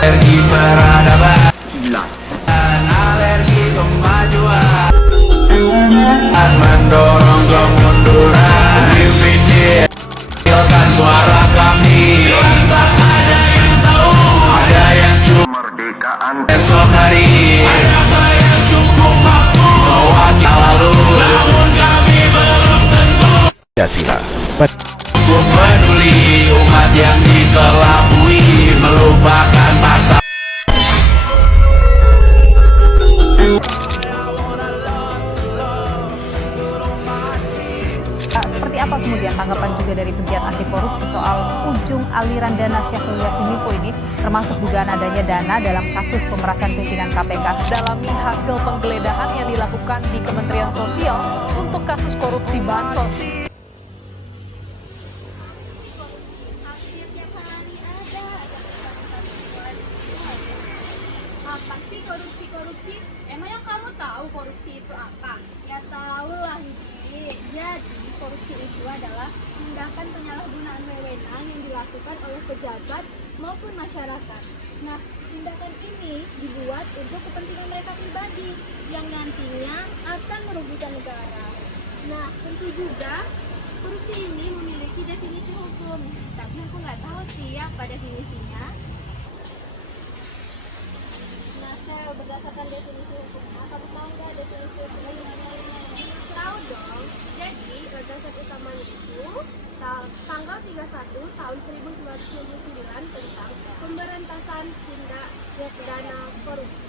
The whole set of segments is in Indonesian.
alergi peradaban, alergi kemajuan, mendorong kemunduran. Hilangkan suara kami, ada yang tahu, ada yang cuma kemerdekaan esok hari, ada yang cukup mampu mewakili lalu, namun kami belum tentu. Pancasila. Ku peduli umat yang dikelabui, melupakan masa. Seperti apa kemudian tanggapan juga dari pegiat anti korupsi soal ujung aliran dana Syahrul Yassin Limpo ini, termasuk dugaan adanya dana dalam kasus pemerasan pimpinan KPK? Dalami hasil penggeledahan yang dilakukan di Kementerian Sosial untuk kasus korupsi bansos. Apa sih korupsi? Emang yang kamu tahu korupsi itu apa? Ya tahu lah, Bibi. Jadi korupsi itu adalah tindakan penyalahgunaan wewenang yang dilakukan oleh pejabat maupun masyarakat. Nah, tindakan ini dibuat untuk kepentingan mereka pribadi yang nantinya akan merugikan negara. Nah, tentu juga korupsi ini memiliki definisi hukum. Tapi aku nggak tahu sih apa definisinya. Berdasarkan definisi hukumnya, kamu tahu nggak definisi hukumnya? Tahu dong. Jadi dasar utamanya itu tanggal 31 tahun 1999 tentang pemberantasan tindak pidana korupsi.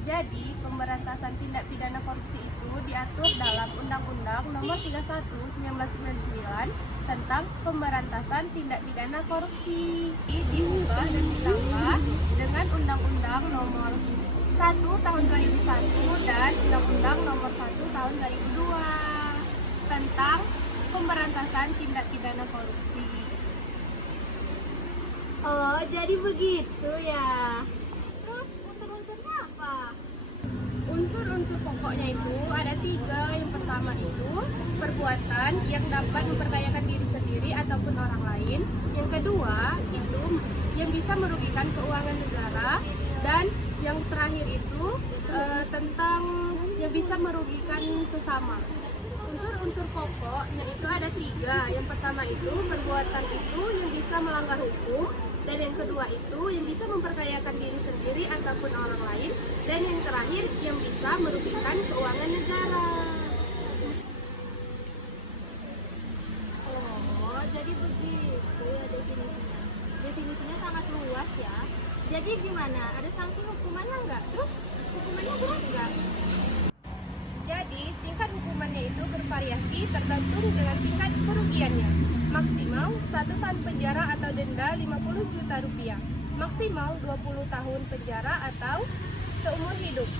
Jadi pemberantasan tindak pidana korupsi itu diatur dalam Undang-Undang Nomor 31 1999 tentang pemberantasan tindak pidana korupsi. Diubah dan ditambah dengan Undang-Undang Nomor 1 tahun 2001 dan Undang-Undang Nomor 1 tahun 2002 tentang pemberantasan tindak pidana korupsi. Oh, jadi begitu ya. Terus unsur-unsurnya apa? Unsur-unsur pokoknya itu ada 3. Yang pertama itu perbuatan yang dapat memperkayakan diri sendiri ataupun orang lain. Yang kedua itu yang bisa merugikan keuangan negara. Dan yang terakhir itu tentang yang bisa merugikan sesama. Unsur-unsur pokoknya itu ada 3. Yang pertama itu perbuatan itu yang bisa melanggar hukum. Dan yang kedua itu yang bisa memperkayakan diri sendiri ataupun orang lain. Dan yang terakhir yang bisa merugikan keuangan negara. Oh, jadi begitu ya definisinya. Definisinya sangat luas ya. Jadi gimana? Ada sanksi hukumannya nggak? Terus hukumannya berat nggak? Jadi tingkat hukumannya itu bervariasi tergantung dengan tingkat kerugiannya. Maksimal 1 tahun penjara atau denda 50 juta rupiah. Maksimal 20 tahun penjara atau seumur hidup.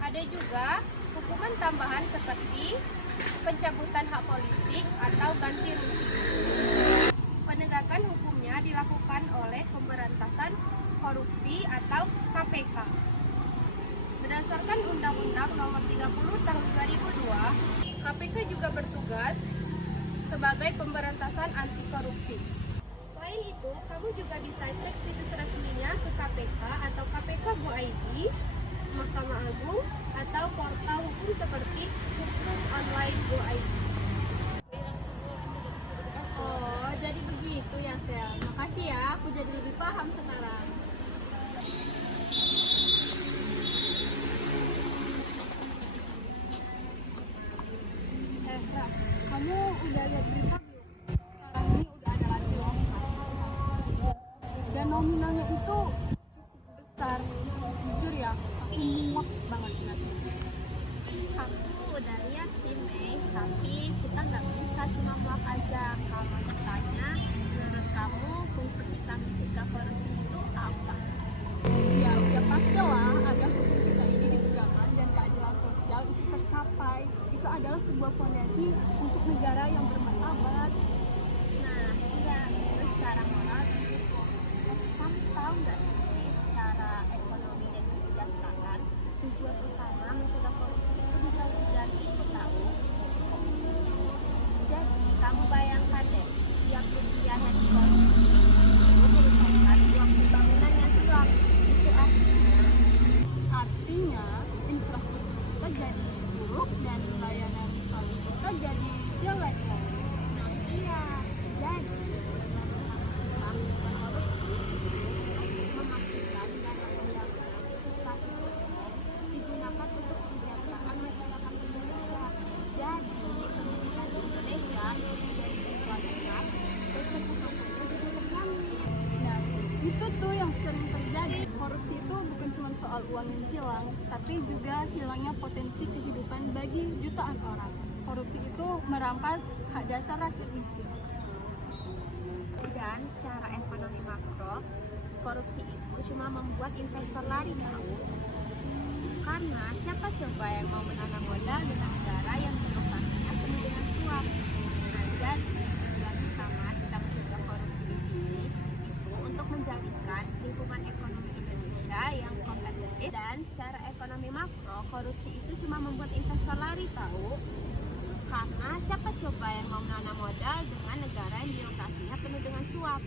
Ada juga hukuman tambahan seperti pencabutan hak politik atau ganti rugi. Penegakan hukumnya dilakukan oleh Pemberantasan Korupsi atau KPK. Berdasarkan Undang-Undang Nomor 30 Tahun 2002, KPK juga bertugas sebagai pemberantasan anti korupsi. Selain itu, kamu juga bisa cek situs resminya ke KPK atau KPK.go.id, Mahkamah Agung, atau portal hukum seperti Hukum Online Go.id. Oh, jadi begitu ya, Sel. Makasih ya, aku jadi lebih paham sekarang. Ra, kamu udah lihat berita belum? Sekarang ini udah ada lagi loh kasus korupsi. Dan nominalnya itu cukup besar. Jujur ya, aku muak banget ngeliatnya. Aku udah lihat sih, Mei, tapi kita nggak bisa cuma muak aja. Kalau misalnya menurut kamu fungsi kita mencegah korupsi itu apa? Ya udah pastilah agar hukum kita ini ditegakkan dan keadilan sosial itu tercapai. Itu adalah sebuah fondasi untuk negara yang bermartabat. Nah, iya, itu secara moral dan hukum. Kamu tahu nggak sih, secara ekonomi dan kesejahteraan, tujuan utama mencegah korupsi itu bisa lebih dari itu tahu. Jadi, kamu bayangkan deh, tiap rupiah yang dikorupsi sering terjadi. Korupsi itu bukan cuma soal uang yang hilang, tapi juga hilangnya potensi kehidupan bagi jutaan orang. Korupsi itu merampas hak dasar rakyat miskin. Dan secara ekonomi makro, korupsi itu cuma membuat investor lari tahu. Karena siapa coba yang mau menanam modal dengan negara yang birokrasinya penuh dengan suap. Nah, jadi tujuan utama kita mencegah korupsi di sini itu untuk menjadikan lingkungan ekonomi Indonesia yang kompetitif. Dan secara ekonomi makro, korupsi itu cuma membuat investor lari tahu. Karena siapa coba yang mau menanam modal dengan negara yang birokrasinya penuh dengan suap.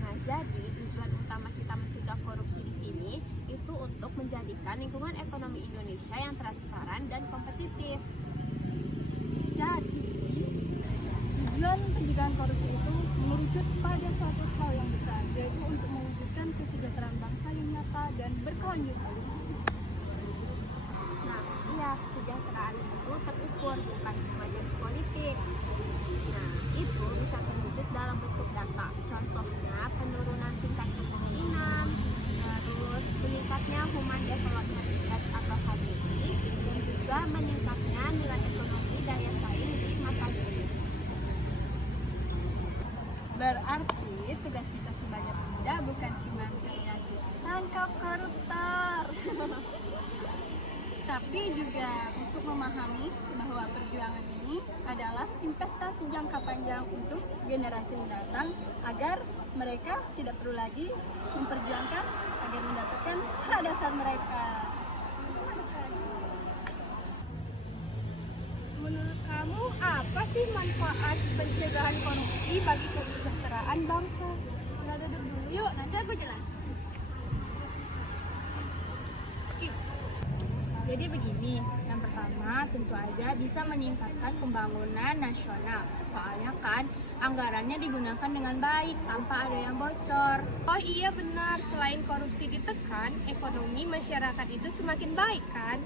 Nah, jadi tujuan utama kita mencegah korupsi di sini itu untuk menjadikan lingkungan ekonomi Indonesia yang transparan dan kompetitif. Jadi, tujuan pencegahan korupsi itu merujuk pada suatu hal yang besar, yaitu untuk mewujudkan kesejahteraan bangsa yang nyata dan berkelanjutan. Nah, iya, kesejahteraan itu terukur bukan cuma jadi politik. Nah, itu bisa terwujud dalam bentuk data. Contohnya penurunan tingkat kemiskinan, terus meningkatnya Human Development Index atau HDI, dan juga meningkatnya nilai ekonomi daya saing di masa depan. Berarti tugas kita sebagai pemuda bukan cuma teriak tangkap koruptor, tapi juga untuk memahami bahwa perjuangan ini adalah investasi jangka panjang untuk generasi mendatang agar mereka tidak perlu lagi memperjuangkan agar mendapatkan hak dasar mereka. Menurut kamu apa sih manfaat pencegahan korupsi bagi kesejahteraan bangsa? Kita duduk dulu yuk, nanti aku jelasin. Jadi begini, yang pertama tentu aja bisa meningkatkan pembangunan nasional. Soalnya kan anggarannya digunakan dengan baik tanpa ada yang bocor. Oh iya benar, selain korupsi ditekan, ekonomi masyarakat itu semakin baik kan?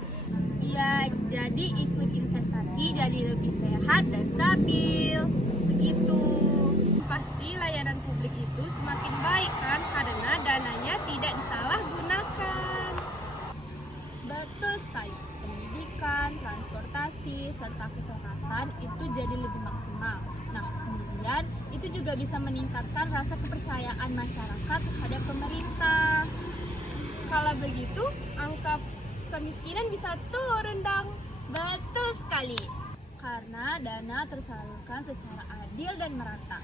Iya, jadi iklim investasi jadi lebih sehat dan stabil. Begitu. Pasti layanan publik itu semakin baik kan karena dananya tidak disalahgunakan. Betul sekali, pendidikan, transportasi, serta kesehatan itu jadi lebih maksimal. Nah, kemudian itu juga bisa meningkatkan rasa kepercayaan masyarakat terhadap pemerintah. Kalau begitu, angka kemiskinan bisa turun dong. Betul sekali. Karena dana tersalurkan secara adil dan merata.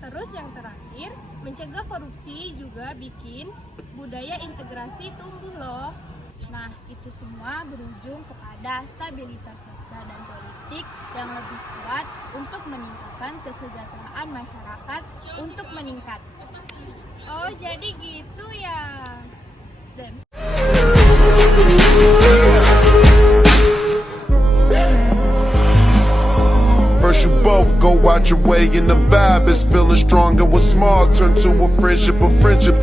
Terus yang terakhir, mencegah korupsi juga bikin budaya integrasi tumbuh loh. Nah, itu semua berujung kepada stabilitas sosial dan politik yang lebih kuat untuk meningkatkan kesejahteraan masyarakat untuk meningkat. Oh, jadi gitu ya. Dan First you both go out your way and the vibe is feeling strong. And what's small turn to a friendship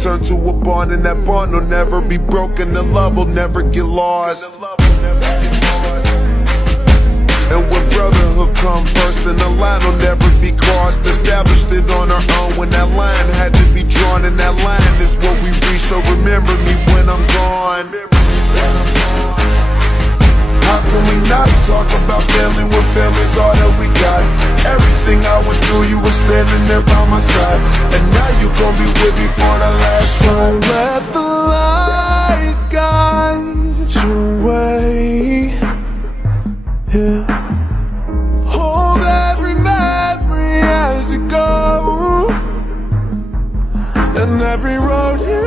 turn to a bond. And that bond will never be broken, the love will never get lost. And when brotherhood come first, then the line will never be crossed. Established it on our own when that line had to be drawn. And that line is what we reach, so remember me when I'm gone. How can we not talk about family when family's all that we got? Everything I went through, you were standing there by my side. And now you gon' be with me for the last ride. Let the light guide your way. Yeah. Hold every memory as you go. And every road you